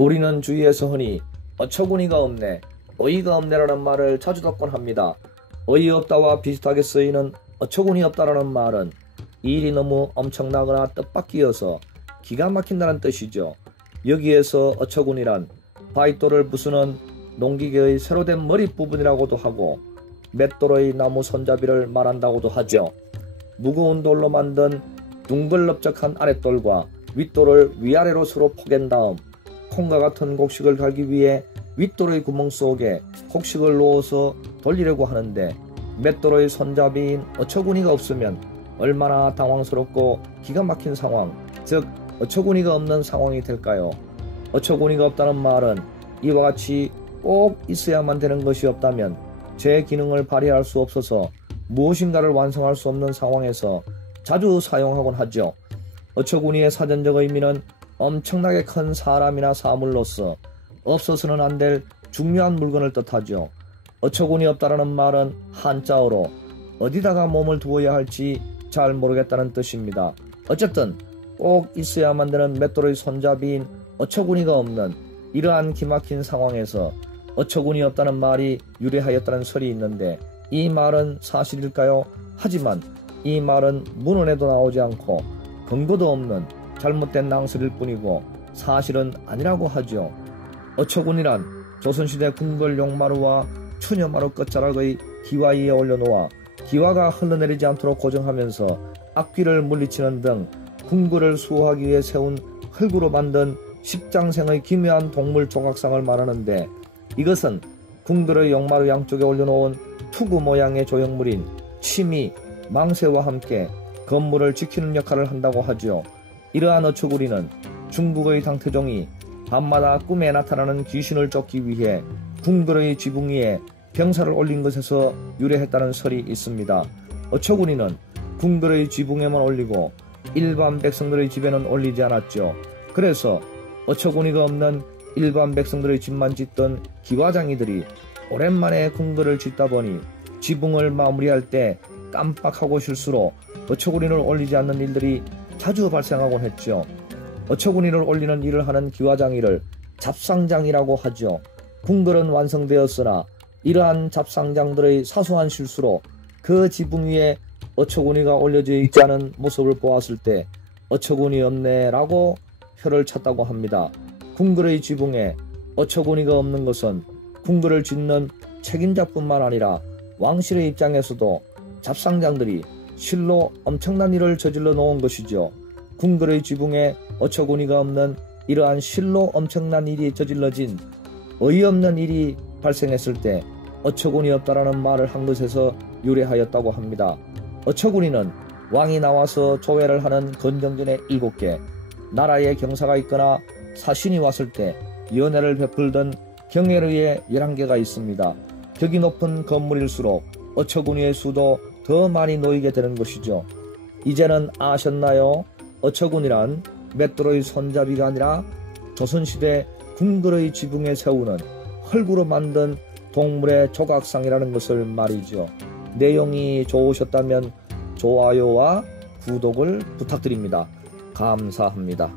우리는 주위에서 흔히 어처구니가 없네, 어이가 없네라는 말을 자주 듣곤 합니다. 어이없다와 비슷하게 쓰이는 어처구니 없다라는 말은 일이 너무 엄청나거나 뜻밖이어서 기가 막힌다는 뜻이죠. 여기에서 어처구니란 바윗돌을 부수는 농기계의 새로 된 머리 부분이라고도 하고 맷돌의 나무 손잡이를 말한다고도 하죠. 무거운 돌로 만든 둥글넓적한 아랫돌과 윗돌을 위아래로 서로 포갠 다음 콩과 같은 곡식을 갈기 위해 윗돌의 구멍 속에 곡식을 넣어서 돌리려고 하는데 맷돌의 손잡이인 어처구니가 없으면 얼마나 당황스럽고 기가 막힌 상황, 즉 어처구니가 없는 상황이 될까요? 어처구니가 없다는 말은 이와 같이 꼭 있어야만 되는 것이 없다면 제 기능을 발휘할 수 없어서 무엇인가를 완성할 수 없는 상황에서 자주 사용하곤 하죠. 어처구니의 사전적 의미는 엄청나게 큰 사람이나 사물로서 없어서는 안 될 중요한 물건을 뜻하죠. 어처구니 없다라는 말은 한자어로 어디다가 몸을 두어야 할지 잘 모르겠다는 뜻입니다. 어쨌든 꼭 있어야만 되는 맷돌의 손잡이인 어처구니가 없는 이러한 기막힌 상황에서 어처구니 없다는 말이 유래하였다는 설이 있는데 이 말은 사실일까요? 하지만 이 말은 문헌에도 나오지 않고 근거도 없는 잘못된 낭설일 뿐이고 사실은 아니라고 하죠. 어처구니란 조선시대 궁궐 용마루와 추녀마루 끝자락의 기와 위에 올려놓아 기와가 흘러내리지 않도록 고정하면서 악귀를 물리치는 등 궁궐을 수호하기 위해 세운 흙으로 만든 십장생의 기묘한 동물 조각상을 말하는데 이것은 궁궐의 용마루 양쪽에 올려놓은 투구 모양의 조형물인 침이, 망새와 함께 건물을 지키는 역할을 한다고 하죠. 이러한 어처구니는 중국의 당태종이 밤마다 꿈에 나타나는 귀신을 쫓기 위해 궁궐의 지붕 위에 병사를 올린 것에서 유래했다는 설이 있습니다. 어처구니는 궁궐의 지붕에만 올리고 일반 백성들의 집에는 올리지 않았죠. 그래서 어처구니가 없는 일반 백성들의 집만 짓던 기와장이들이 오랜만에 궁궐을 짓다 보니 지붕을 마무리할 때 깜빡하고 실수로 어처구니를 올리지 않는 일들이 자주 발생하곤 했죠. 어처구니를 올리는 일을 하는 기와장이를 잡상장이라고 하죠. 궁궐은 완성되었으나 이러한 잡상장들의 사소한 실수로 그 지붕 위에 어처구니가 올려져 있지 않은 모습을 보았을 때 어처구니 없네 라고 혀를 찼다고 합니다. 궁궐의 지붕에 어처구니가 없는 것은 궁궐을 짓는 책임자뿐만 아니라 왕실의 입장에서도 잡상장들이 실로 엄청난 일을 저질러 놓은 것이죠. 궁궐의 지붕에 어처구니가 없는 이러한 실로 엄청난 일이 저질러진 어이없는 일이 발생했을 때 어처구니 없다라는 말을 한 것에서 유래하였다고 합니다. 어처구니는 왕이 나와서 조회를 하는 건정전의 7개, 나라에 경사가 있거나 사신이 왔을 때 연회를 베풀던 경례의 11개가 있습니다. 격이 높은 건물일수록 어처구니의 수도 더 많이 놓이게 되는 것이죠. 이제는 아셨나요? 어처구니란 맷돌의 손잡이가 아니라 조선시대 궁궐의 지붕에 세우는 흙으로 만든 동물의 조각상이라는 것을 말이죠. 내용이 좋으셨다면 좋아요와 구독을 부탁드립니다. 감사합니다.